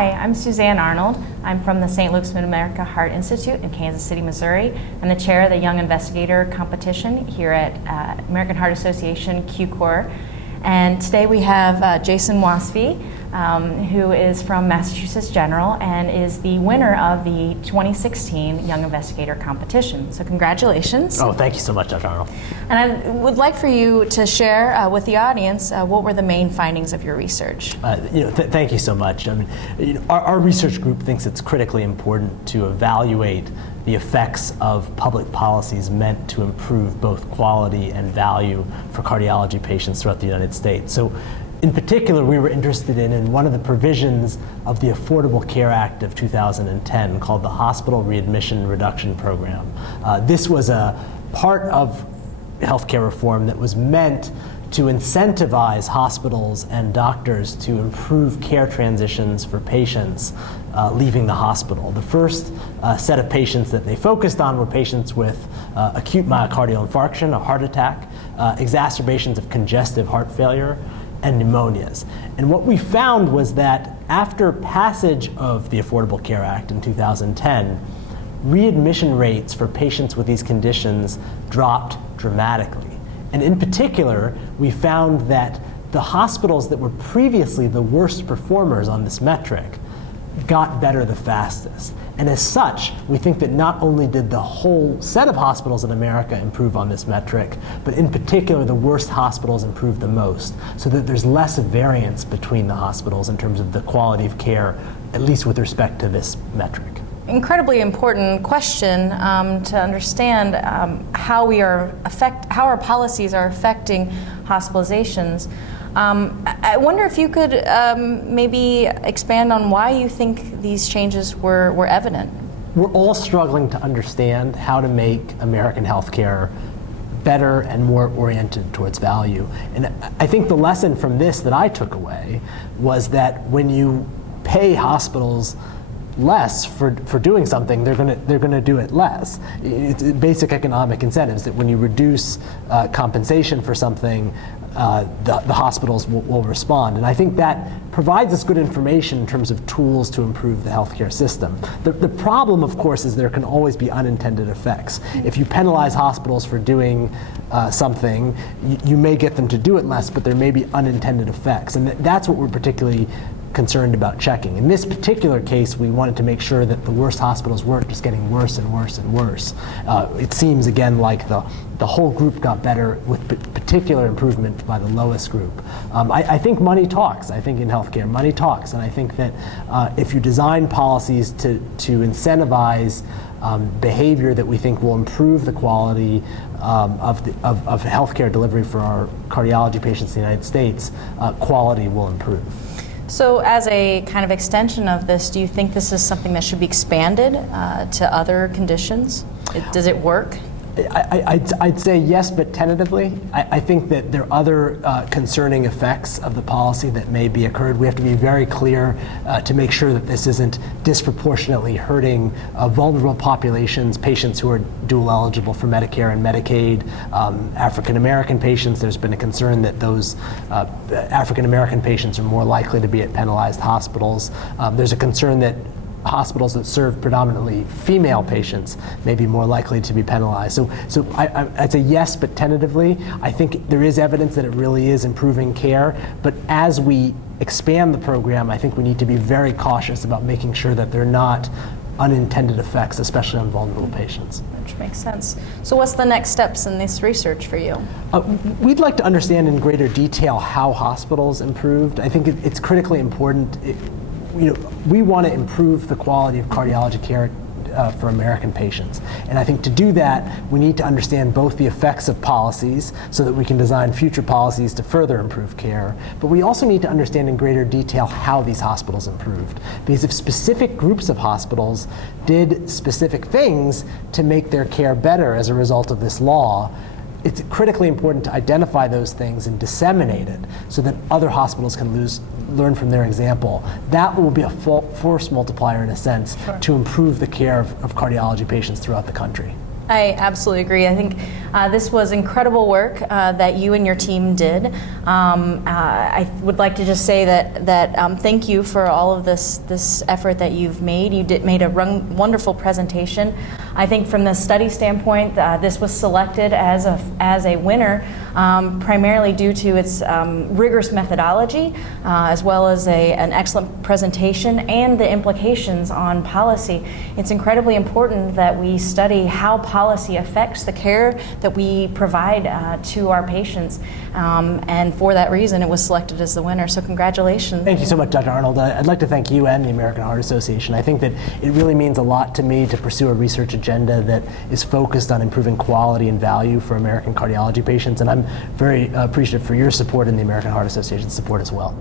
Hi, I'm Suzanne Arnold. I'm from the St. Luke's Mid-America Heart Institute in Kansas City, Missouri. I'm the chair of the Young Investigator competition here at American Heart Association QCOR. And today we have Jason Wasfy, who is from Massachusetts General and is the winner of the 2016 Young Investigator competition. So congratulations. Oh, thank you so much, Dr. Arnold. And I would like for you to share with the audience what were the main findings of your research. Thank you so much. I mean, our research group thinks it's critically important to evaluate the effects of public policies meant to improve both quality and value for cardiology patients throughout the United States. So, in particular, we were interested in one of the provisions of the Affordable Care Act of 2010 called the Hospital Readmission Reduction Program. This was a part of healthcare reform that was meant to incentivize hospitals and doctors to improve care transitions for patients leaving the hospital. The first set of patients that they focused on were patients with acute myocardial infarction, a heart attack, exacerbations of congestive heart failure, and pneumonias. And what we found was that after passage of the Affordable Care Act in 2010, readmission rates for patients with these conditions dropped dramatically. And in particular, we found that the hospitals that were previously the worst performers on this metric got better the fastest. And as such, we think that not only did the whole set of hospitals in America improve on this metric, but in particular, the worst hospitals improved the most, so that there's less variance between the hospitals in terms of the quality of care, at least with respect to this metric. Incredibly important question to understand how our policies are affecting hospitalizations. I wonder if you could maybe expand on why you think these changes were evident. We're all struggling to understand how to make American healthcare better and more oriented towards value. And I think the lesson from this that I took away was that when you pay hospitals less for doing something, they're gonna do it less. It's basic economic incentives that when you reduce compensation for something, the hospitals will respond. And I think that provides us good information in terms of tools to improve the healthcare system. The problem, of course, is there can always be unintended effects. If you penalize hospitals for doing something, you may get them to do it less, but there may be unintended effects. And that's what we're particularly concerned about checking. In this particular case, we wanted to make sure that the worst hospitals weren't just getting worse and worse and worse. It seems, again, like the whole group got better with particular improvement by the lowest group. I think money talks. I think in healthcare, money talks. And I think that if you design policies to incentivize behavior that we think will improve the quality of healthcare delivery for our cardiology patients in the United States, quality will improve. So as a kind of extension of this, do you think this is something that should be expanded to other conditions? Does it work? I'd say yes, but tentatively. I think that there are other concerning effects of the policy that may be occurred. We have to be very clear to make sure that this isn't disproportionately hurting vulnerable populations, patients who are dual eligible for Medicare and Medicaid, African American patients. There's been a concern that those African American patients are more likely to be at penalized hospitals. There's a concern that hospitals that serve predominantly female patients may be more likely to be penalized. So I'd say yes, but tentatively. I think there is evidence that it really is improving care, but as we expand the program, I think we need to be very cautious about making sure that they're not unintended effects, especially on vulnerable patients. Which makes sense. So what's the next steps in this research for you? We'd like to understand in greater detail how hospitals improved. I think it's critically important. We want to improve the quality of cardiology care for American patients. And I think to do that, we need to understand both the effects of policies so that we can design future policies to further improve care, but we also need to understand in greater detail how these hospitals improved. Because if specific groups of hospitals did specific things to make their care better as a result of this law, it's critically important to identify those things and disseminate it so that other hospitals can learn from their example. That will be a force multiplier in a sense to improve the care of cardiology patients throughout the country. I absolutely agree. I think this was incredible work that you and your team did. I would like to just say that thank you for all of this effort that you've made. You made a wonderful presentation. I think from the study standpoint, this was selected as a winner primarily due to its rigorous methodology, as well as an excellent presentation and the implications on policy. It's incredibly important that we study how policy affects the care that we provide to our patients, and for that reason it was selected as the winner, so congratulations. Thank you so much, Dr. Arnold. I'd like to thank you and the American Heart Association. I think that it really means a lot to me to pursue a research agenda that is focused on improving quality and value for American cardiology patients, and I'm very appreciative for your support and the American Heart Association's support as well.